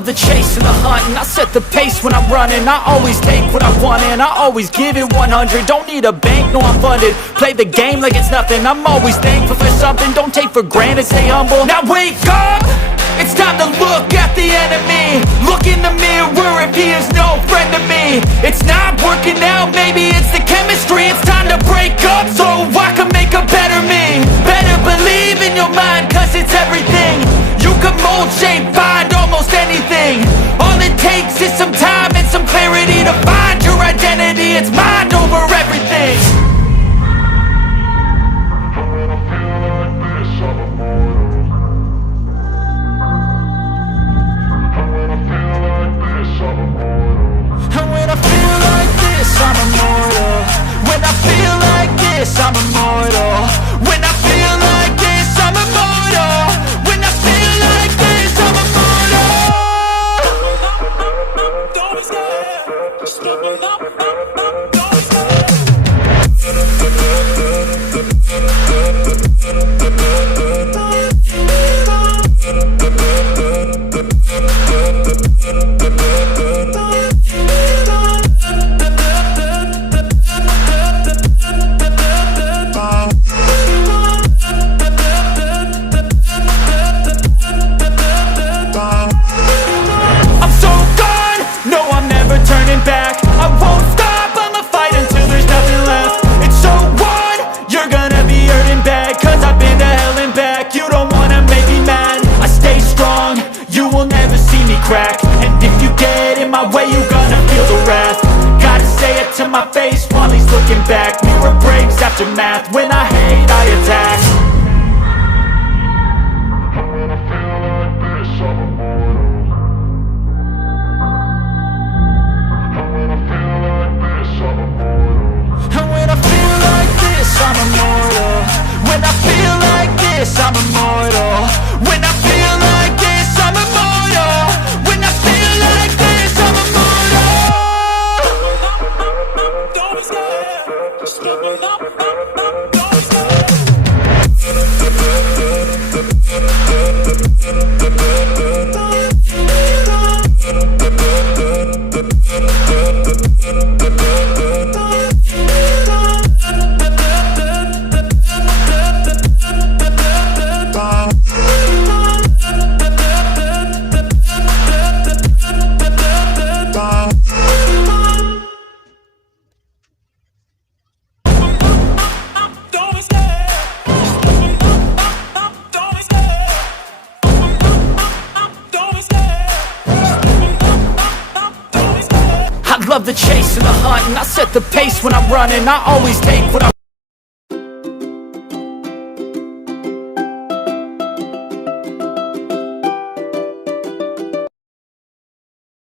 love the chase and the hunt, and I set the pace when I'm running. I always take what I want and I always give it 100. Don't need a bank, no I'm funded. Play the game like it's nothing. I'm always thankful for something. Don't take for granted, stay humble. Now wake up! It's time to look at the enemy. Look in the mirror if he is no friend to me. It's not working out, maybe it's the chemistry. It's time to break up so I can make a better me. Better believe in your mind, cause it's everything. You can mold, shape, find almost anything. All it takes is some time and some clarity to find your identity. It's mind over everything. I'm immortal. When I feel like this, I'm immortal. When I feel like this, I'm immortal. When I feel like this, I'm immortal. Don't be scared. Just give me up. Don't be scared. Turning back, I won't stop, I'ma fight until there's nothing left. It's so on, you're gonna be hurting bad, cause I've been to hell and back. You don't wanna make me mad, I stay strong, you will never see me crack. And if you get in my way, you're gonna feel the wrath. Gotta say it to my face while he's looking back. Mirror breaks after math, when I hate I attack. I'm immortal. When I feel like this, I'm immortal. When I feel like this, I'm immortal. When I feel like this, I'm immortal. Don't be scared. Just give me up. Don't be scared. Love the chase and the hunt, and I set the pace when I'm running. I always take what I